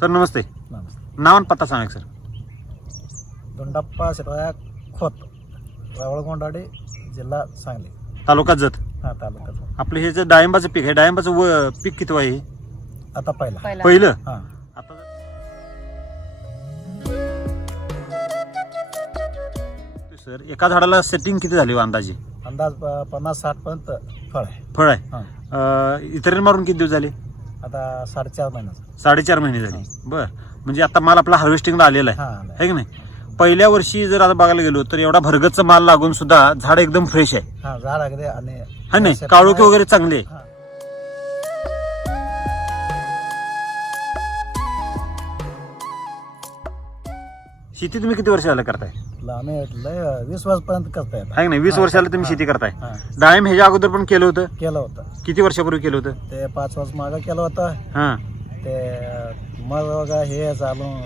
Sir नमस्ते. नमस्ते. नाव आणि पत्ता सांगा एक, सर. दोंडप्पा शिराया खोत रावळगोंडाडे जिल्हा सांगली. तालुका जत. हा तालुक्यात आपलं हे जे डाळिंबाचं पीक आहे डाळिंबाचं व पीक किती आहे? हे? आता पहिला. पहिलं. हा. आता सर एका झाडाला सेटिंग किती झाली हो अंदाजे? अंदाज प- पन्नास साठ पर्यंत फळ आहे. फळ आहे. हा. अं, इतर मारून किती दिवस झाले? आता साडेचार महिन्याचं. साडेचार महिने झाले. बर. म्हणजे आता माल आपला हार्वेस्टिंगला आलेला आहे. हा आलाय. है की नाही? पहिल्या वर्षी जर आता बघायला गेलो तर एवढा भरगतचा माल लागून सुद्धा झाड एकदम फ्रेश आहे. हा झाड अगदी आणि है नाही? काळोखी वगैरे चांगली. आहे हा. शेती तुम्ही किती वर्ष झालं करताय? आम्ही लय वीस वर्षपर्यंत करता येत है की नाही? वीस हा, वर्षाला तुम्ही हा. शेती करताय. हा. डाळिंब ह्याच्या अगोदर पण केलं होतं? केलं होतं. किती वर्षापूर्वी केलं होतं? ते पाच वर्ष मागं केलं होतं. हा. ते मग बघा हे चालून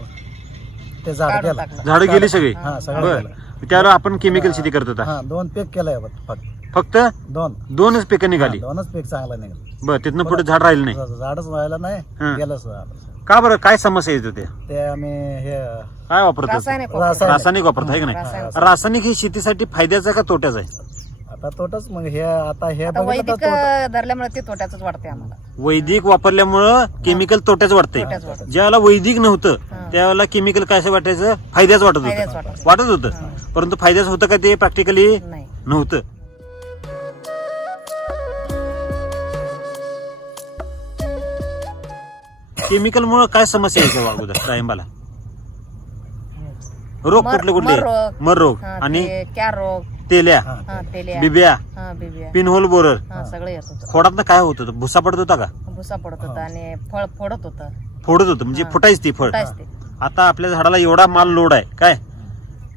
ते झाड केलं. झाडं गेली सगळी? हा सगळं बर. केलं. त्यावेळेला आपण केमिकल शेती करत होता. हा दोन पीक केलंय फक्त. फक्त? दोन. दोनच पिकं निघाली. दोनच पीक चांगलं निघालं. बर तिथनं पुढे झाड राहिलं नाही. झाडच व्हायला हा. नाही गेलंच झालं. का बरं? काय समस्या येत होत्या ते आम्ही हे काय वापरत होते? रासायनिक वापरत आहे की नाही? रासायनिक. रासायनिक ही शेतीसाठी फायद्याचं का तोट्याचं आहे? आता तोटच मग हे आता हे आता बघितलं तर वैदिक तोट- धरल्यामुळे ते तोट्याच वाटते आम्हाला. वैदिक वापरल्यामुळं केमिकल तोट्याच वाटतंय ज्यावेळेला वैदिक नव्हतं हा. त्यावेळेला केमिकल काय असं वाटायचं? फायद्याच वाटत फायद्याच होतं. वाटत वाटत होतं परंतु फायद्याच होतं का ते प्रॅक्टिकली नाही. नव्हतं? केमिकल मुळे काय समस्या यायच्या हो अगोदर? डाळिंबाला रोग मर- कुठले कुठले? मर रोग. मर रोग. हा, आणि ते कॅर रोग. तेल्या. हा, तेलिया. बिब्या. हा बिबिया. Pinhole borer. हा सगळं येत होतं. खोडात काय होत होतं? भुसा पडत होता का? भुसा पडत होता आणि फळ फोडत होतं. फोडत होतं. म्हणजे. फुटायच ती फळ. फुटायच ते. आता आपल्या झाडाला एवढा माल लोड आहे. काय?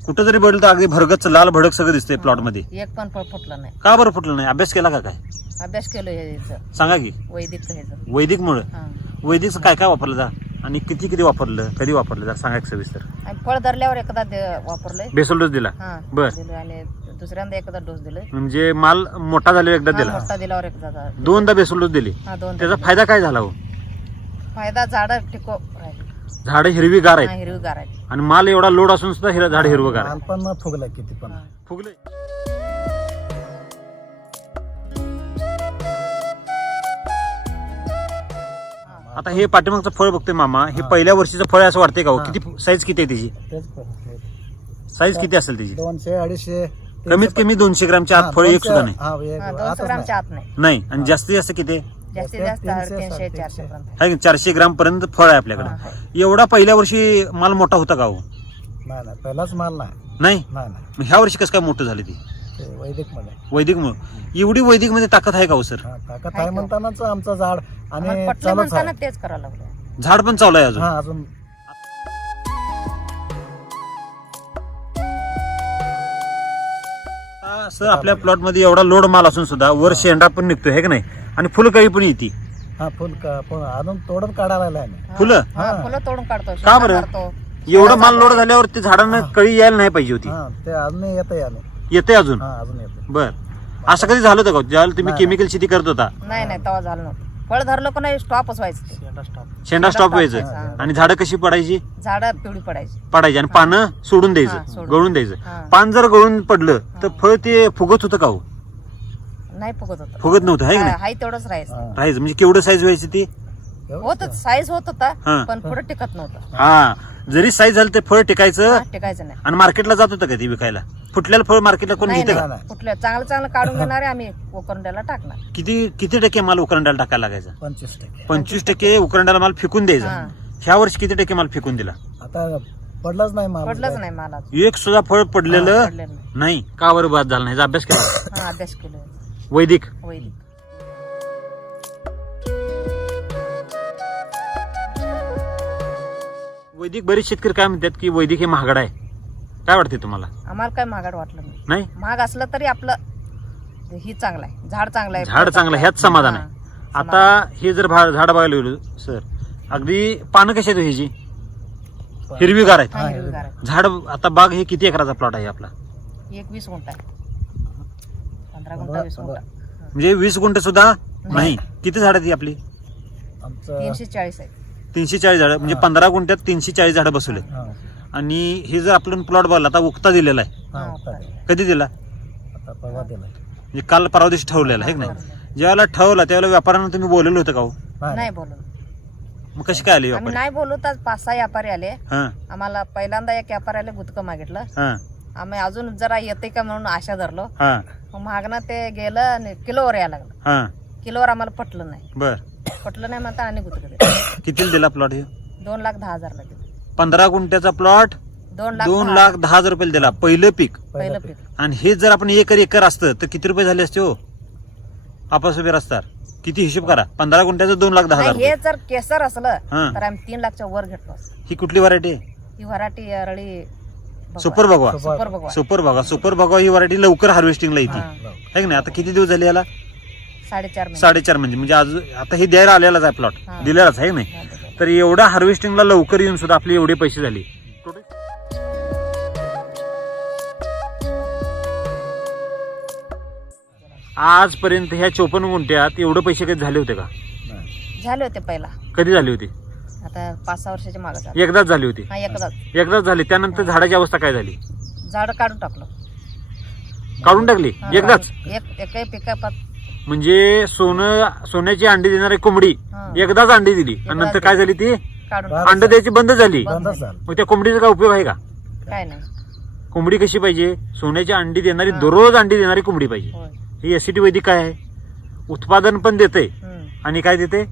कुठं जरी बघितलं तर अगदी भरगच लाल भडक सगळं दिसतंय प्लॉटमध्ये एक पण फळ फुटलं नाही. का बरं फुटलं नाही? अभ्यास केला का काय? अभ्यास केलो ह्याचं सांगा की. वैदिक ह्याचं वैदिक मुळे हा. वैदिकचं काय काय वापरलं जा? आणि किती किती वापरलं? कधी वापरलं जा? सांगा एक सविस्तर. आणि फळ धरल्यावर एकदा दे- वापरलंय. बेसल डोस दिला. हा. बर. दिलं आणि दुसऱ्यांदा एकदा डोस दिले म्हणजे माल मोठा झाल्यावर एकदा दिला. मोठा दिल्यावर एकदा दा- दोनदा बेसल डोस दिली. हा दोन त्याचा. फायदा काय झाला हो? फायदा झाड टिको राहील. झाडं हिरवीगार हा आहेत हिरवीगार आहे आणि माल एवढा लोड असून सुद्धा हिर झाड हिरवगार आहे माल पण फुगलं किती पण. फुगले. हा. आता हे पाठीमागचं फळ बघतोय मामा. हे पहिल्या वर्षीचं फळ आहे असं वाटतंय का हो? किती साईज किती आहे त्याची? तेच. साईज किती असेल त्याची? दोनशे अडीचशे कमीत कमी दोनशे ग्रामच्या हा, आत फळ एक दोनशे- सुद्धा नाही. हा, एक- हा, दोनशे आतच ग्रामच्या आत नाही. नाही. आणि जास्तीत जास्त किती? आहे? जास्तीत जास्त तीनशे. चारशे पर्यंत. आहे की चारशे ग्राम पर्यंत फळ आहे आपल्याकडे. हा. एवढा पहिल्या वर्षी माल मोठा होता का हो? नाही नाही पहिलाच माल नाही. नाही? नाही नाही. मग ह्या वर्षी कसं काय मोठं झाली ती? ते वैदिकमध्ये वैदिक मुळे एवढी वैदिकमध्ये ताकद आहे का हो सर? हा ताकद आहे का? म्हणतानाच आमचं झाड आणि आम्हाला पटलं चालूच म्हणताना आहे तेच करावं लागलं. झाड पण चालू आहे अजून? हा अजून. आता सर आपल्या प्लॉटमध्ये एवढा लोड माल असून सुद्धा वर शेंडा पण निघतोय हे की नाही? आणि फुलकळी पण येते. हा फुल का- तोडून काढायला लागलाय आम्ही. फुलं? हा, हा. फुलं तोडून काढतो का बरं? शेंगा काढतो. एवढं माल लोड झाल्यावर ते झाडांना कळी यायला नाही पाहिजे होती. हा ते अजून येत आहे आम्ही येते अजून? हा अजून येते बर. असं कधी झालं होतं का? ज्यावेळेला तुम्ही नाही. केमिकल शेती करत होता. नाही नाही तेव्हा झालं नव्हतं. फळ धरलं का नाही स्टॉपच व्हायचं. ते शेंडा स्टॉप व्हायचं. व्हायचं. आणि झाडं कशी पडायची? झाडं पिवळी पडायची. पडायची आणि पानं सोडून हा, द्यायचं सोडून. गळून द्यायचं. हा. पान जर गळून पडलं तर. फळ ते फुगत होतं का हो? नाही फुगत होत. फुगत नव्हतं आहे की नाही? हाय तेवढंच राहायचं. हा. राहायचं म्हणजे केवढं साईज व्हायची ती? होत. साईज होत हा. होता पण पुढे टिकत नव्हतं. हा. जरी साईज झालं ते फळ टिकायचं हा, टिकायचं नाही. आणि मार्केटला जात होतं का ते विकायला? फुटलेलं फळ मार्केटला कोण नाही घेते का? नाही. कुठलं चांगलं चांगलं काढून घेणारे आम्ही कोकरंड्याला टाकणार. किती किती टक्के माल उकरंड्याला टाकायला लागायचा? पंचवीस टक्के. पंचवीस टक्के उकरंड्याला माल फेकून द्यायचा. हा. ह्या वर्षी किती टक्के माल फेकून दिला? आता पडलंच नाही माल. पडलंच नाही मला एक सुद्धा फळ पडलेलं पडलेलं नाही. नाही. का बरं बाद झाला नाही? याचा अभ्यास केला? हा अभ्यास केलोय वैदिक. वैदिक. वैदिक बरेच शेतकरी काय म्हणतात की वैदिक हे महागड आहे. काय वाटते तुम्हाला? आम्हाला काय महागाड वाटलं नाही. नाही? महाग असलं तरी आपलं ही चांगलं आहे. झाड चांगलं आहे. झाड चांगलं आहे, ह्यात समाधान आहे. हा, आता हे जर भा- झाड बघायला गेलो सर अगदी पानं कशी आहेत ह्याची? हिरवीगार आहेत. हा, हिरवीगार. झाड आता बाग हे किती एकराचा प्लॉट आहे आपला? एक वीस गुंठ आहे. पंधरा गुंठा वीस गुंठा. म्हणजे वीस गुंठ सुद्धा नाही. किती झाड ही आपली? आमचं तीनशे चाळीस आहे तीनशे चाळीस झाडं म्हणजे हा. पंधरा गुंठ्यात तीनशे चाळीस झाडं बसवले. हा. आणि हे जर आपण प्लॉट बघला आता उक्ता दिलेला आहे. हा. कधी दिला? आता परवा दिलाय म्हणजे काल परवा दिवशी ठरवलेला आहे की नाही? ज्यावेळेला ठरवला त्यावेळेला व्यापाऱ्यांना तुम्ही बोललेलं होतं का हो? नाही बोलू मग कशी काय आली आम्ही व्यापारी? नाही बोलू तर पाच सहा व्यापारी आले. हा. आम्हाला पहिल्यांदा एक व्यापाऱ्याला गुतकं मागितलं. हा. आम्ही अजून जरा येते का म्हणून आशा धरलो. हा. मग मागणं ते गेलं आणि किलोवर यायला लागलं. हा. किलोवर आम्हाला पटलं नाही. बर. पटलं नाही म्हणता आणि गुतकं दिलं कितीला दिला प्लॉट हे? दोन लाख दहा हजार लागले पंधरा गुंठ्याचा प्लॉट दोन लाख दोन दहा. लाख दहा हजार रुपये दिला पहिलं पीक. पहिलं पीक. आणि हे जर आपण एकर एकर असतं तर किती रुपये झाले असते हो? आपस उभे असतात किती हिशोब करा. पंधरा गुंठ्याचं दोन लाख दहा हजार नाही हे. जर केसर असलं हा. तर आम्ही तीन लाखच्या वर घेतलो असतो. ही कुठली व्हरायटी ही variety Arali super Bhagwa. Super Bhagwa. Super Bhagwa. Super Bhagwa. ही व्हरायटी लवकर हार्वेस्टिंगला येते. हा. आहे की नाही? आता किती दिवस झाले याला? साडेचार महिने. साडेचार म्हणजे म्हणजे आज आता हे द्यायला आलेलाच आहे प्लॉट हा. दिलेलाच आहे की नाही? हा, बरोबर. तर एवढा हार्वेस्टिंगला लवकर येऊन सुद्धा आपले एवढे पैसे झाले. आजपर्यंत ह्या चोपन्न गुंठ्यात एवढे पैसे कधी झाले होते का. झाले होते पहिला. कधी झाले होते? आता पाच सहा वर्षाच्या मागे झाले. एकदाच झाले होते? हा एकदाच. एकदाच झाले. त्यानंतर झाडाची अवस्था काय झाली? झाड काढून टाकलं. काढून टाकली? हा, एकदाच? काढून. एक म्हणजे सोनं सोन्याची अंडी देणारी कोंबडी हा. एकदाच अंडी दिली. आणि नंतर काय झाली ती? काढून. अंड द्यायची बंद झाली. बंदच झालं. मग त्या कोंबडीचा काय उपयोग आहे का? काय नाही. कोंबडी कशी पाहिजे? सोन्याची अंडी देणारी हा. दररोज अंडी देणारी कोंबडी पाहिजे. होय. ही एसिटी वैदिक काय आहे? उत्पादन पण देते हम्म. आणि काय देते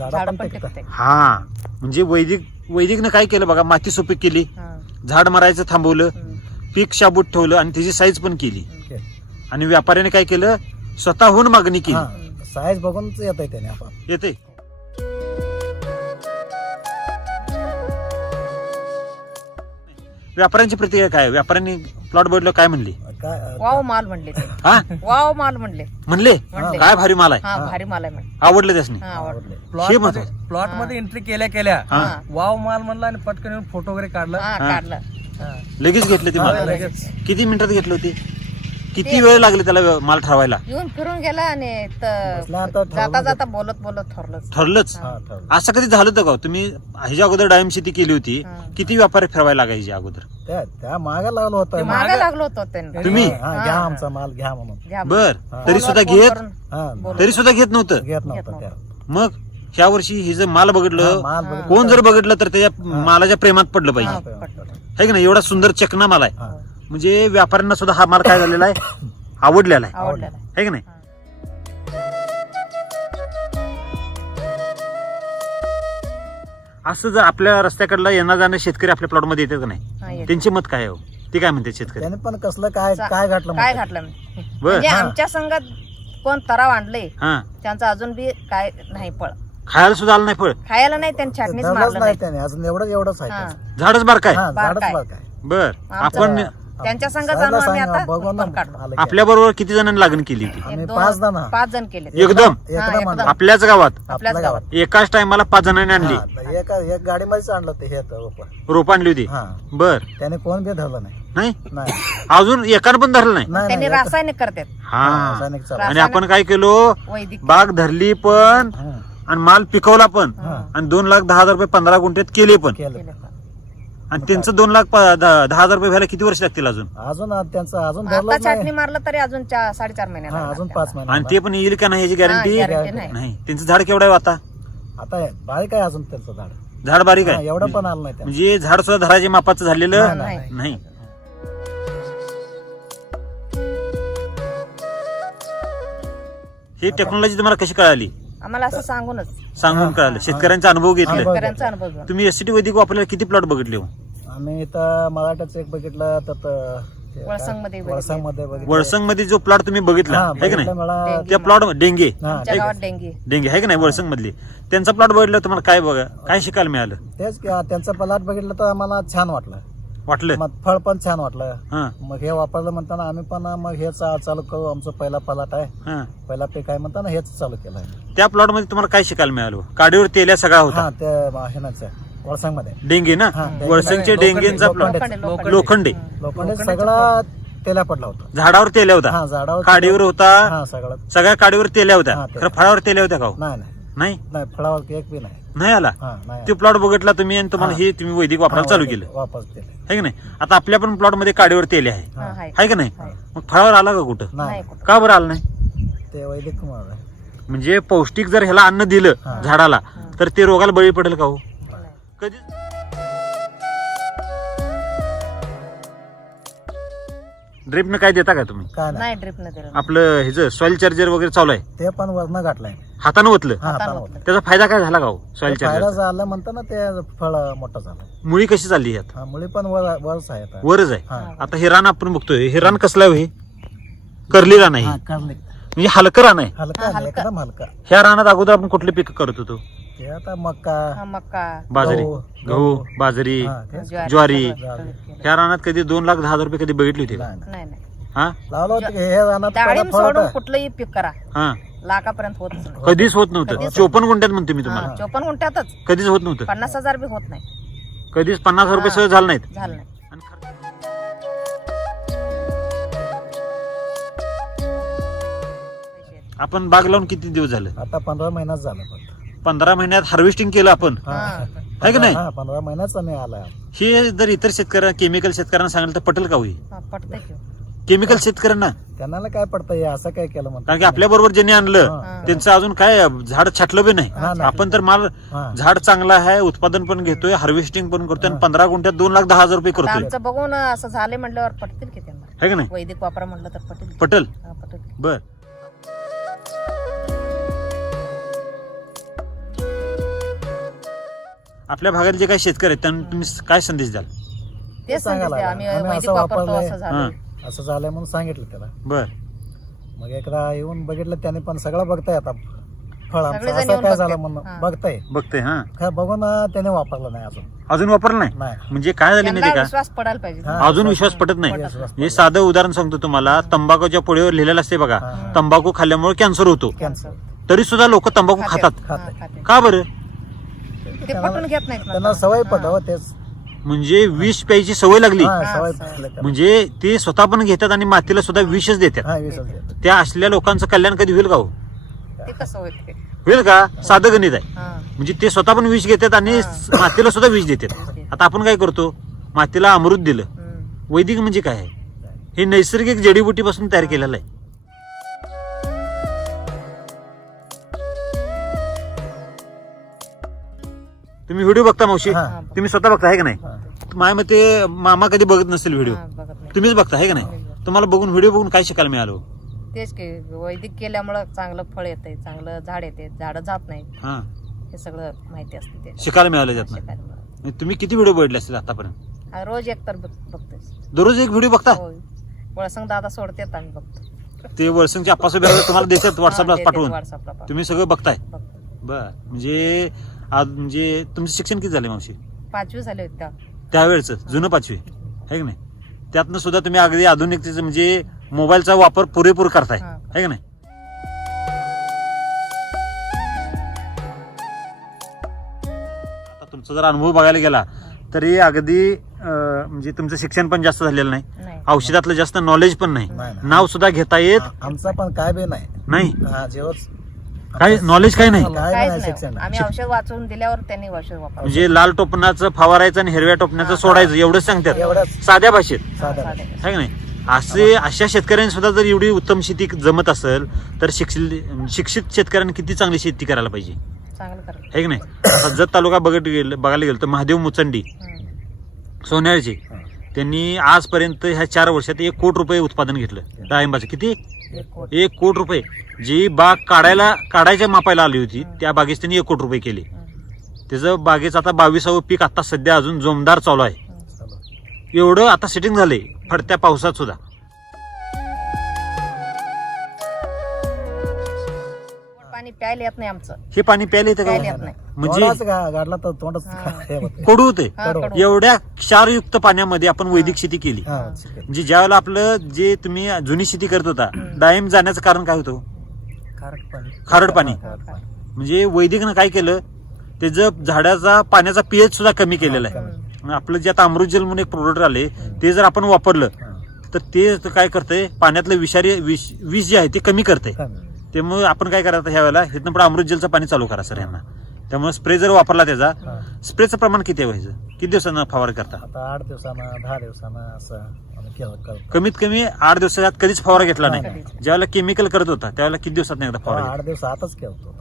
झाडं पण हा म्हणजे वैदिक वैदिकनं काय केलं बघा माती सुपीक केली हा. झाड मरायचं थांबवलं हम्म. पीक शाबूत ठेवलं आणि त्याची साईज पण केली. ओके. आणि व्यापाऱ्याने काय केलं? स्वतःहून मागणी केली. हा साईज बघूनच येत आहे त्याने आपण येते व्यापाऱ्यांची प्रतिक्रिया काय? व्यापाऱ्यांनी प्लॉट बघितलं काय म्हणली? काय वाव माल म्हणले ते. हा? वाव माल म्हणले. म्हणले? म्हणले. काय भारी माल आहे? हा भारी माल आहे म्हणले आवडलं त्यासनी? हा आवडलं. प्लॉटमध्ये महत्वाचं. प्लॉटमध्ये एंट्री केल्या केल्या. हा. हा. वाव माल म्हणला आणि पटकन येऊन फोटो वगैरे काढला. हा. काढलं. लगेच घेतलं ते हा, माल? लगेच. किती मिनिटात घेतलं होती? किती वेळ लागले त्याला व्य- माल ठरवायला येऊन फिरून गेला आणि त- ठरवलं जाता. जाता बोलत बोलत ठरलंच ठरलंच हा ठरवलं असं कधी झालं होतं का हो? तुम्ही ह्याच्या अगोदर डाळिंब शेती केली होती हा. किती व्यापारी फिरवायला लागायचे अगोदर त्या त्या मागा लागलो होतं ते मागे मागं- लागलो होतो त्यांना तुम्ही? हा. घ्या आमचा माल घ्या म्हणून घ्या बर हा. तरी फोनवर सुद्धा फोन घेत करून हा बोलत तरी सुद्धा घेत नव्हतं घेत नव्हतं त्या. मग ह्या वर्षी हे जर माल हा, बघितलं माल. बघितलं कोण तर- जर बघितलं तर त्याच्या. मालाच्या प्रेमात पडलं हा, पाहिजे. है की नाही एवढा सुंदर चकना माल आहे हा. म्हणजे व्यापाऱ्यांना सुद्धा हा माल काय झालेला आहे आवडलेला आहे आवडलेलं है की नाही. असं जर आपल्या रस्त्याकडला येणार जाणं शेतकरी आपल्या प्लॉटमध्ये येतात का नाही हा. त्यांची मत काय आहे हो ते काय म्हणतात शेतकरी त्याने पण कसलं काय काय घातलं काय म्हणतात. घातलं मी? बर म्हणजे. आमच्या संघात कोण तराव आणले हा त्यांचं अजून बी काय नाही फळ खायला सुद्धा आलं नाही फळ खायला नाही त्यांनी छाटणीच धरलंच मारलं नाही नाही त्याने अजून एवढं एवढंच आहे हा. त्याचं. झाडच बार काय हा, बारकाय. झाडच बारकाय. बर आमचं- आपण त्यांच्या संघ साहेबला जाणून आम्ही आता उत्पन्न काढलो. आपल्या बरोबर किती जणांनी लागण केली होती? आम्ही पाच दोन जण. पाच जण केले एकदम एकदम एकदम. आणलं. आपल्याच गावात? आपल्याच गावात. एकाच टायमाला पाच जणांनी आणली. हा, एक एक गाडीमध्येच आणलं ते हे रोप. रोप आणली होती? हा. बर. त्याने कोण बी धरलं नाही. नाही? नाही. अजून एकानं पण धरलं नाही? नाही, त्यांनी नाही, रासायनिक करतात. हा. रासायनिक चालू. आणि आपण काय केलो? वैदिक. बाग धरली पण हा, आणि माल पिकवला पण हा. आणि दोन लाख दहा हजार रुपये पंधरा गुंठ्यात केले पण. केलं केले पण. आणि त्यांचं दोन लाख प- दहा दहा हजार रुपये व्हायला किती वर्ष लागतील अजून? अजून त्यांचं अजून आता धरलंच छाटणी मारलं तरी अजून चार साडेचार महिने हा अजून. पाच आणि महिने ते पण येईल का नाही याची हा, गॅरंटी नाही. नाही. त्यांचं झाड केवढं आहे आता? आता हे बारीक आहे अजून त्यांचं झाड. झाड बारीक हा, आहे? एवढं पण आलं नाही. म्हणजे झाड सुद्धा धराच्या मापाचं झालेलं नाही, नाही. नाही. ही टेक्नॉलॉजी तुम्हाला कशी कळाली? आम्हाला असं सांगूनच. सांगून हा, कळालं. शेतकऱ्यांचा अनुभव घेतले. शेतकऱ्यांचा अनुभव घेऊन. तुम्ही एसटी वैदिक वापरलेला किती प्लॉट बघितले हो? आम्ही इथं मराठाचं एक बघितलं तर ते काय- वळसंगमध्ये बघितलं. वळसंगमध्ये बघितलं. वळसंगमध्ये जो प्लॉट तुम्ही बघितला हा, आहे की बघितलं नाही मला. डेंगी. त्या प्लॉट डेंगे. हा, आमच्या एक- गावात डेंगी. डेंगे आहे की नाही? वळसंग मधली त्यांचा प्लॉट बघितलं तुम्हाला काय बघा काय शिकायला मिळालं? तेच की, त्यांचं पलाट बघितलं तर आम्हाला छान वाटलं. वाटलं? मग फळ पण छान वाटलं. हा. मग हे वापरलं म्हणताना आम्ही पण मग हे चा- चालू करू. आमचं पहिला पलाट आहे. हा. पहिला पीक आहे म्हणताना हेच चालू केलं आहे त्या प्लॉटमध्ये तुम्हाला काय शिकायला मिळालं? काडीवर तेल्या सगळा होता. हा ते हेनाचं वळसंगमध्ये. डेंगे ना? हा, डेंगे. वळसंगचे डेंगेचा प्लॉट लोखंडे, लोखंडे. सगळा तेल्या पडला होता. झाडावर तेल्या होता हा झाडावर काडीवर होता. हा सगळं. सगळ्या काडीवर तेल्या होत्या. हा, तेल्या. खरं फळावर तेल्या होत्या का हो? नाही नाही. नाही? नाही फळावर एक बी नाही. नाही आला? हा नाही ते प्लॉट बघितला तुम्ही आणि तुम्हाला हा. हे तुम्ही वैदिक वापरायला चालू केलं. वापस केलं. आहे की नाही? आता आपल्या पण प्लॉटमध्ये काडीवर तेल आहे. हा, हाय. आहे का नाही? हाय. मग फळावर आला का कुठं? नाही. नाही कुठं. का बरं आलं नाही? ते वैदिक कुमार आहे. म्हणजे पौष्टिक जर ह्याला अन्न दिलं हा. झाडाला तर ते रोगाला बळी पडेल का हो? नाही. कधी ड्रिपनं काय देता का तुम्ही? काय नाही? नाही ड्रिप न दिलं आपलं ह्याचं सॉइल चार्जर वगैरे चालू आहे? ते पण वरण गाठलाय हातानं ओतलं? हा हातानं. त्याचा फायदा काय झाला का हो सॉइल फायदा चार्जर झाला म्हणता ना ते फळ मोठं झालं. मुळी कशी चालली यात? हा मुली पण वर वरच आहे आता. वरच आहे? हा. आता हे रान आपण बघतोय. हे रान कसलं आहे हो हे? करली रान आहे हा हे. करले. म्हणजे हलकं रान आहे. हलका हा, आहे, हलका. एकदम हलका. ह्या रानात अगोदर आपण कुठले पीक करत होतो? ते आता मक्का हा, मक्का. बाजरी. गहू, गहू गहू. बाजरी हा, तेच. ज्वारी. ह्या रानात कधी दोन लाख दहा हजार रुपये कधी बघितली होती का? नाही, नाही. नाही नाही. हा? लावलं होतं की हे रानात पहिला डाळिंब फळ सोडून होतं. कुठलंही पीक करा. हा. लाखापर्यंत नाही. कधीच होत नव्हतं. चोपन्न गुंठ्यात म्हणतो मी तुम्हाला. हा, चोपन्न गुंठ्यातच. कधीच होत नव्हतं. पन्नास हजार बी होत नाही. कधीच पन्नास हजार रुपये हा. सहज झालं नाहीत. झालं नाही. आणि खर्च- पैसे आहेत. आपण बाग लावून किती दिवस झालं? आता पंधरा महिन्यात झालं फक्त. पंधरा महिन्यात हार्वेस्टिंग केलं आपण. हा. आहे की नाही? हा पंधरा महिन्याचा नाही आलाय. हे जर इतर शेतकऱ्यांना केमिकल शेतकऱ्यांना सांगितलं तर पटेल का होईल हा, पटतंय की. केमिकल शेतकऱ्यांना? त्यांना काय पडतं हे? असं काय केलं म्हणतात? कारण की आपल्या बरोबर ज्यांनी आणलं हा. त्यांचं अजून काय झाड छाटलं बी नाही. हा, नाही. आपण तर माल हा. झाड चांगलं आहे उत्पादन पण घेतोय हार्वेस्टिंग पण करतोय आणि. पंधरा गुंठ्यात दोन लाख दहा हजार रुपये आता करतोय. आमचं बघून असं झाले म्हटल्यावर पटतील की त्यांना? है का नाही? वैदिक वापरा म्हटलं तर पटेल पटेल? हा, पटेल बर. आपल्या भागात जे काही शेतकरी आहेत त्यांना तुम्ही काय संदेश द्याल? तेच सांगायला आम्ही वैदिक असं वापरतो वापरलंय. असं झालं असं झालंय म्हणून सांगितलं त्याला. बर. मग एकदा येऊन बघितलं त्याने पण सगळं बघताय आता. फळ आमचं. सगळेजण असं येऊन काय बघतायत. झालं हा. म्हणून बघताय बघते हा. काय बघून अं, त्याने वापरलं नाही अजून. अजून वापरलं नाही? नाही. म्हणजे काय झाले त्यांना माहिती का विश्वास पडायला पाहिजे. हा. अजून विश्वास पटत नाही? पटत नाही. हे साधं उदाहरण सांगतो तुम्हाला. तंबाखूच्या पोळीवर लिहिलेलं असते बघा. हा. तंबाखू खाल्ल्यामुळे कॅन्सर होतो. कॅन्सर. तरी सुद्धा लोक तंबाखू. खातात. हा. का बरं? ते पटून घेत नाहीत ना. त्यांना सवय. पडावं तेच म्हणजे विष प्यायची सवय लागली हा, सवय. म्हणजे ते स्वतः पण घेतात आणि मातीला सुद्धा विषच देतात हा. त्या असलेल्या लोकांचं कल्याण कधी होईल का हो ते कसं होईल ते? होईल का साधं गणित आहे हा. म्हणजे ते स्वतः पण विष घेतात आणि. मातीला सुद्धा विष देतात आता आपण काय करतो मातीला अमृत दिलं हम्म. वैदिक म्हणजे काय आहे हे नैसर्गिक जडीबुटीपासून तयार केलेलं आहे तुम्ही व्हिडिओ बघता मावशी? हा. हा, तुम्ही स्वतः बघता आहे का नाही? हा. माझ्या मते मामा कधी बघत नसेल व्हिडिओ. हा, बघत नाही. तुम्हीच बघता आहे का नाही? तुम्हाला बघून व्हिडिओ बघून काय शिकायला मिळालो? तेच की वैदिक केल्यामुळं चांगलं फळ येतंय चांगलं झाड येते झाड जात नाही हा. हे सगळं माहिती असते ते. शिकायला मिळालं त्यातनं शिकायला मिळालं. तुम्ही किती व्हिडिओ बघितले असतील आतापर्यंत? रोज एक तर बघ- बघतोय दररोज एक व्हिडिओ बघता? होय. वळसंग दादा सोडतेत आम्ही बघतो. ते वर्षांचे आप्पासोबत तुम्हाला देतात व्हॉट्सअपला हा, पाठवून. तुम्ही सगळं बघताय. बघतो. बर. म्हणजे आज म्हणजे तुमचं शिक्षण किती झाले मावशी? पाचवी झाले होते. त्यावेळेचं जुनं पाचवी. आहे की नाही? त्यातनं सुद्धा तुम्ही अगदी आधुनिकतेचं म्हणजे मोबाईलचा वापर पुरेपूर करताय. हा. आहे का नाही? आता तुमचा जर अनुभव बघायला गेला तरी अगदी म्हणजे तुमचं शिक्षण पण जास्त झालेलं नाही. औषधातलं जास्त नॉलेज पण नाही. नाव सुद्धा घेता येत आमचा पण काय बी नाही. नाही. हा काय नॉलेज काय नाही. काय काहीच नाही नाही. शिक्षण आम्ही औषध वाचवून दिल्यावर त्यांनी औषध वापरलं. म्हणजे लाल टोपणाचं फवारायचं आणि हिरव्या टोपणाचं सोडायचं एवढंच सांगतात. एवढंच. साध्या भाषेत. साधं साधे. आहे का नाही? असे अशा शेतकऱ्यांनी सुद्धा जर एवढी उत्तम शेती जमत असेल तर शिक्षित शिक्षित शेतकऱ्यांनी किती चांगली शेती करायला पाहिजे? चांगलं आहे की नाही? आता जत तालुका बघत गेलं बघायला गेलं तर महादेव मुचंडी सोन्याळचे त्यांनी आजपर्यंत ह्या चार वर्षात एक कोटी रुपये उत्पादन घेतलं. डाळिंबाचं. किती? एक कोट. रुपये जी बाग काढायला काढायच्या मापायला आली होती त्या बागेस त्यांनी एक कोटी रुपये केले. त्याचं बागेचं आता बावीसावं पीक आता सध्या अजून जोमदार चालू आहे. एवढं आता सेटिंग झालंय फडत्या पावसात सुद्धा प्यायला येत नाही आमचं. हे पाणी प्यायला येतं प्यायला का येत नाही. म्हणजे गाडला तर तोंडच कडू होते. हा, कडू. एवढ्या क्षारयुक्त पाण्यामध्ये आपण वैदिक शेती केली. हा. म्हणजे ज्या वेळेला आपलं जे तुम्ही जुनी शेती करत होता डाळिंब जाण्याचं कारण काय होतं? खारट पाणी. खारट पाणी. म्हणजे वैदिकनं काय केलं? त्याचं झाडाचा पाण्याचा पीएच सुद्धा कमी केलेला आहे. आपलं जे आता अमृतजल म्हणून एक प्रोडक्ट आले ते जर आपण वापरलं हा. तर ते काय करतंय? पाण्यातलं विषारी विष विष जे आहे ते कमी करतंय. त्यामुळे आपण काय करायचं ह्या वेळेला? इथनं पुढे अमृत जेलचं पाणी चालू करा सर यांना. त्यामुळे स्प्रे जर वापरला त्याचा. स्प्रेचं प्रमाण किती आहे व्हायचं? किती दिवसांना फवार करता? आता आठ दिवसानं दहा दिवसानं असं आम्ही केलं करतो. कमीत कमी आठ दिवसात कधीच फवारा घेतला नाही. ज्यावेळेला केमिकल करत होता त्यावेळेला किती दिवसात एकदा फवारा घेतला? आठ दिवस आताच केलतो.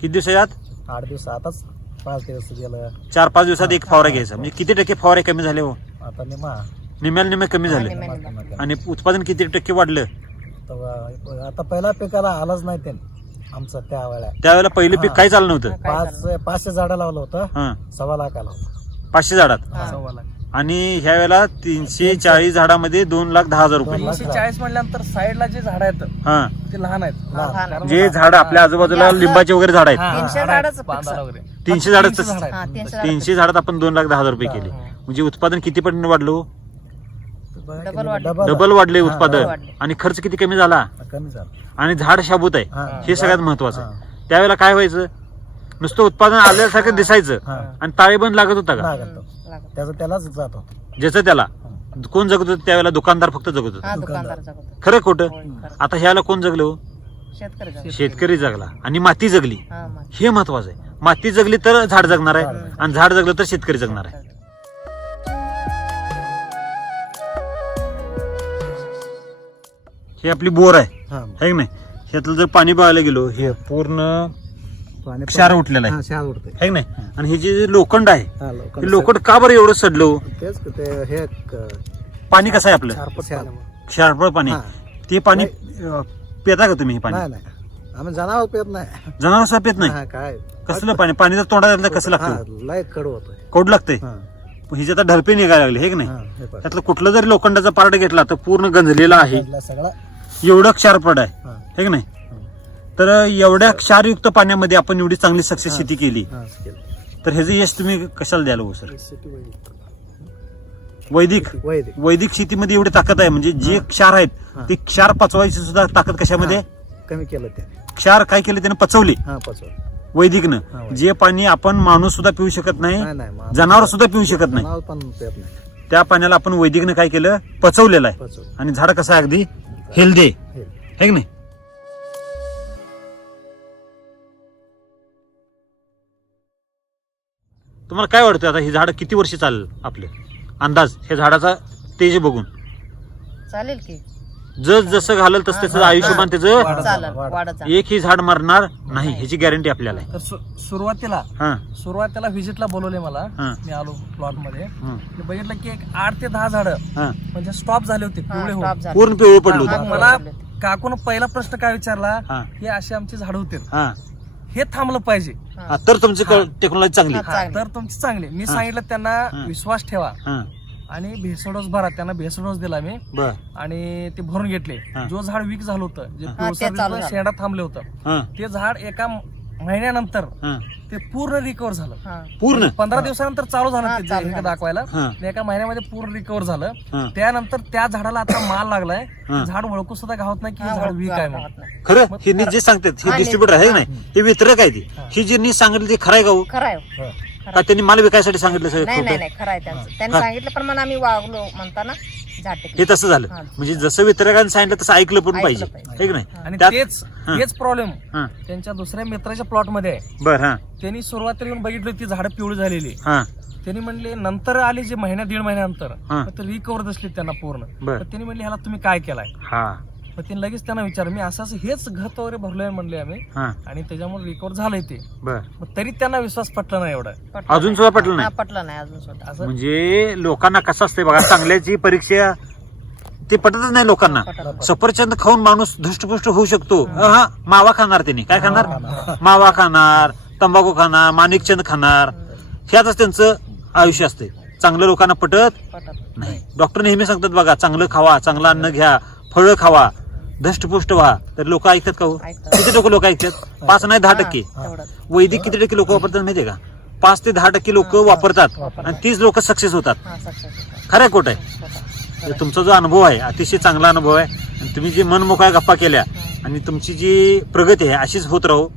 किती दिवसात आठ दिवस आताच पाच दिवस गेलं. चार पाच दिवसात एक फवारा घ्यायचा. म्हणजे किती टक्के फवारे कमी झाले हो? आता निमा निम्याला निम्मे कमी झाले. आणि उत्पादन किती टक्के वाढलं? तर आता पहिला पिकाला आलाच नाही ते आमचं त्या वेळा त्यावेळेला पहिलं पीक हा. काय चाललं नव्हतं पाच? पाचशे झाडं लावलं होतं हा सव्वा लाख आला होता पाचशे झाडात हा. सव्वा लाख. आणि ह्या वेळेला तीनशे चाळीस झाडामध्ये दोन लाख दहा हजार रुपये. तीनशे चाळीस म्हणल्यानंतर साईडला जे झाड आहेत हा ते लहान आहेत लहान. लहान. कारण जे झाड आपल्या आजूबाजूला लिंबाचे वगैरे झाड आहेत हा, तीनशे झाडच. वगैरे. तीनशे झाडं तीनशे. हा, झाडात आपण दोन लाख दहा हजार रुपये केले हा. म्हणजे उत्पादन किती पटीने वाढलो डबल वाढले. डबल वाढले हा, उत्पादन वाढले. आणि खर्च किती कमी झाला कमी झालं आणि झाड शाबूत आहे हा. हे सगळ्यात महत्वाचं हा. आहे त्यावेळेला काय व्हायचं नुसतं उत्पादन आल्यासारखं दिसायचं हा. आणि ताळेबंद लागत होता का लागत हम्म, लागत. त्याचं त्यालाच जात होतं ज्याचं त्याला कोण जगत होतं त्यावेळेला दुकानदार फक्त जगत होतं हा दुकानदार. दुकानदार जगत खरं खोटं. आता ह्याला कोण जगलं हो? शेतकरी जगत. शेतकरी जगला आणि माती जगली हा. हे महत्वाचं आहे माती जगली तर झाड जगणार आहे. आणि झाड जगलं तर शेतकरी जगणार आहे हे आपली बोर आहे. हा. है की नाही? ह्यातलं जर पाणी बघायला गेलो हे पूर्ण पाणी क्षार उठलेलं आहे. हा, क्षार उठते है की नाही? आणि हे जे लोखंड आहे हा, हे लोखंड लोखंड का बरं एवढं सडलं? हो? तेच ते हे क- पाणी कसं आहे आपलं? क्षारपट पाणी. हा. ते पाणी अं, पिता का तुम्ही हे पाणी? नाही नाही. आम्ही जनावर पेत नाही. जनावर सुद्धा पित नाही? हा, काय? कसलं पाणी? पाणी जर तोंडात घातलं कसं लागतं? हा, लय कडू होतोय कोड लागतंय? हा, हिचे आता ढरपे निघायला लागले हे की नाही? हा. त्यातलं कुठलं जरी लोखंडाचा पार्ट घेतला तर पूर्ण गंजलेला आहे. सगळा. एवढं क्षारपड आहे. हा, की नाही? तर एवढ्या क्षारयुक्त पाण्यामध्ये आपण एवढी चांगली सक्सेस शेती केली. हा. तर ह्याचं यश तुम्ही कशाला द्याल हो सर? वैदिक. वैदिक. शेतीमध्ये एवढी ताकद आहे. म्हणजे जे क्षार आहेत. ते क्षार पचवायची सुद्धा ताकद कशामध्ये? कमी केलं त्याने. क्षार काय केले त्याने? पचवले. पचव वैदिकनं. वैदिक. जे पाणी आपण माणूस सुद्धा पिऊ शकत नाही जनावर सुद्धा पिऊ शकत नाही. त्या पाण्याला आपण वैदिकनं काय केलं? पचवलेलं आहे. आणि झाड कसं आहे अगदी? हेल्दी हे. है की नाही? तुम्हाला काय वाटतं आता हे झाड किती वर्ष चालेल आपले? अंदाज हे झाडाचा तेज बघून. चालेल की. जस जसं घालल तस त्याचं हा, आयुष्यमान त्याचं चालेल. वाढत जाणार. एकही झाड मरणार नाही ह्याची गॅरंटी आपल्याला आहे तर सु- सुरुवातीला हा सुरुवातीला व्हिजिटला बोलवले मला हा. मी आलो प्लॉटमध्ये हा, मी बघितलं की एक आठ ते दहा झाड हा. म्हणजे स्टॉप झाले होते हा, पिवळे stop होऊन झालं. पूर्ण पिवळे पडलं हा, होतं हा. मला काकून पहिला प्रश्न काय विचारला हा हे असे आमचे झाड होते हा हे थांबलं पाहिजे हा. हा, तर तुमची टेक्नॉलॉजी चांगली हा. हा, चांगले. तर तुमचे चांगले मी हा. सांगितलं त्यांना हा. विश्वास ठेवा हा आणि भेसडोस भरा त्यांना भेसडोस दिला मी बर आणि ते भरून घेतले हा. जो झाड वीक झालं होतं जे हा. ते पिवळसर चालू दिसलं, झालं. शेंडा थांबले होतं हा ते झाड एका महिन्यानंतर हा ते पूर्ण रिकवर झालं हा. पूर्ण पंधरा दिवसानंतर चालू झालं ते चालू जे झालं. दाखवायला हा आणि एका महिन्यामध्ये पूर्ण रिकवर झालं हा त्यानंतर त्या झाडाला आता माल लागलाय हा. झाड ओळखू सुद्धा गावत नाही की हे झाड वीक आहे म्हणून. खरं हे नी जे सांगतात हे डिस्ट्रीब्युटर आहे. नाही हे वितरक आहे ती हा. जे नी सांगितलं ते खरं आहे का हो? खरं आहे हो. हा. का त्यांनी माल विकायसाठी सांगितलं नाही नाही सगळं नाही खरं आहे त्यांचं त्यांनी हा. सांगितलं प्रमाणे आम्ही वागलो म्हणताना. हे तसं झालं हा. म्हणजे जसं वितरकाने सांगितलं तसं ऐकलं पण ऐकलं पाहिजे पाहिजे. है की नाही आणि त्यात- तेच हा. तेच प्रॉब्लेम हा त्यांच्या दुसऱ्या मित्राच्या प्लॉटमध्ये आहे बर हा त्यांनी सुरुवातीला येऊन बघितली ती झाडं पिवळी झालेली हा त्यांनी म्हणले नंतर आली जे महिन्या दीड महिन्यानंतर हा. मग रिकवर दिसली त्यांना पूर्ण बर. मग त्यांनी म्हणले ह्याला तुम्ही काय केलाय हा मग त्यांनी लगेच त्यांना विचार मी असं असं हेच घत वगैरे भरलोय म्हणले आम्ही हा. आणि त्याच्यामुळे रिकवर झालंय ते. बर. मग तरी त्यांना विश्वास पटला नाही एवढा. पटलं अजून नाही. सुद्धा पटलं हा, नाही पटलं नाही अजून सुद्धा. असं म्हणजे लोकांना कसं असतंय बघा चांगल्याची परीक्षा ते पटतच नाही लोकांना. पटलं. सफरचंद खाऊन माणूस धुष्टपुष्ट होऊ शकतो. हा. मावा खाणार त्यांनी. काय खाणार? मावा खाणार तंबाखू खाणार माणिकचंद खाणार. ह्यातच त्यांचं आयुष्य असते चांगलं लोकांना पटत पटत नाही. डॉक्टर नेहमी सांगतात बघा चांगलं खावा चांगलं अन्न घ्या फळं खावा. धष्टपुष्ट व्हा. तर लोक ऐकतात का हो? ऐकतात. किती टक्के लोक ऐकतात? पाच नाही दहा टक्के. हा, तेवढंच. वैदिक किती टक्के लोक वापरतात माहितीये का? पाच ते दहा टक्के लोक वापरतात वापरतात. आणि तीच लोक सक्सेस होतात. हा. खरं खोट आहे. तर तुमचा जो अनुभव आहे अतिशय चांगला अनुभव आहे. आणि तुम्ही जी मन मोकळ्या गप्पा केल्या आणि तुमची जी प्रगती आहे अशीच होत राहू.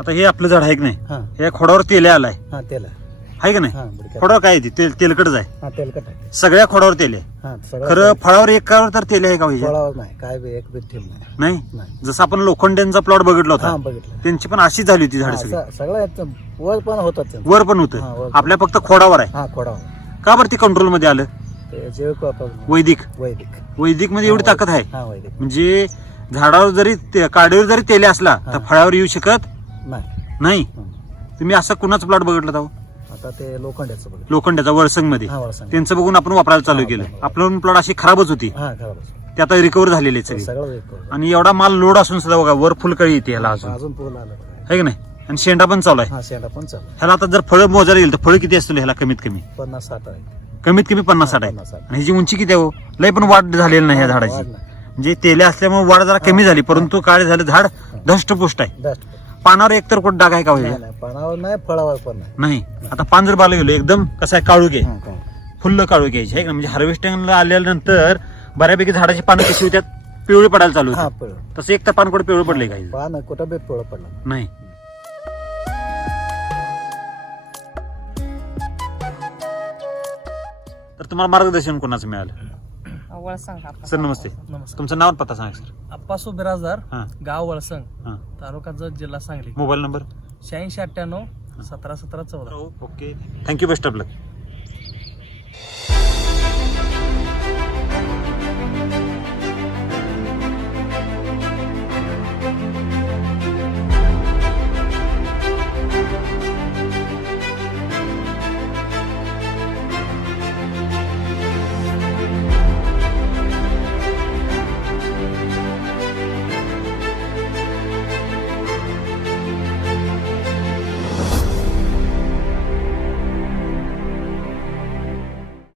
आता हे आपलं झाड आहे की नाही? हा. या खोडावर तेल्या आलाय. हा त्याला आहे का नाही? हा बुडक्यात खोडावर काय आहे ती? तेल तेलकटच आहे. हा तेलकट. आहे सगळ्या खोडावर तेल आहे. हा सगळं खरं फळावर एकावर तर तेल आहे का पाहिजे? नाही काय बी एक बी ठेव नाही. नाही? नाही. जसं आपण लोखंड्यांचा प्लॉट बघितला हा होता बघितलं. त्यांची पण अशीच झाली होती झाड सगळी. वर पण होतात त्यांचं. वर पण हा, होतं वर. आपल्या फक्त खोडावर आहे. हा खोडावर. का बरं ती कंट्रोलमध्ये आलं? ते जैविक वापर वैदिक. वैदिक. वैदिकमध्ये एवढी ताकद आहे. हा वैदिक. म्हणजे झाडावर जरी ते- काडीवर जरी तेले असला तर हा. फळावर येऊ शकत नाही. नाही. तुम्ही असं कुणाचं प्लॉट बघितलं जाऊ आता ते लोखंडाचं बघ लोखंडाचा वळसंगमध्ये हा वळसंग. त्यांचं बघून आपण वापरायला चालू हा, केलं. आपलं प्लॉट अशी खराबच होती. हा खरं ते आता रिकवर झालेली आहे सगळी. आणि एवढा माल लोड असून सुद्धा बघा वर फुलकळी येते ह्याला अजून. अजून पूल आलं बघा. आहे की नाही? आणि शेंडा पण चालू आहे. हा शेंडा पण चालू ह्याला आता जर फळं मोजायला येईल तर फळं किती असतील ह्याला कमीत कमी? पन्नास साठ आहे कमीत कमी पन्नास साठ आहे पन्नास साठ. आणि ह्याची उंची किती आहे हो? लय पण वाढ झालेली नाही ह्या झाडाची. वाढ नाही. म्हणजे तेले असल्यामुळे वाढ जरा कमी झाली परंतु काळे झालं झाड धष्टपुष्ट आहे. पानावर एकतर कुठं डाग आहे का नाही नाही पानावर नाही फळावर पण नाही. नाही. आता पान जर बाला गेलो एकदम कसं आहे काळू घे. हा, काय. फुल्ल काळू घ्यायची आहे का? म्हणजे हार्वेस्टिंगला आल्यानंतर बऱ्यापैकी झाडाची पानं कशी होत्यात? पिवळी पडायला चालू हा होती तसं एक तर पान कुठे पिवळं पडले काही पान कुठं बी पळ पडलं नाही. तर तुम्हाला मार्गदर्शन कोणाचं मिळालं? वळसंग. सर नमस्ते. नमस्कार. तुमचं नाव आणि पत्ता सांगा सर. अप्पासू बिराजदार हां. गाव वळसंग हां. तालुका जत जिल्हा सांगली. Mobile number? शहाऐंशी अठ्ठ्याण्णव सतरा सतरा चौदा. Okay. Thank you best of luck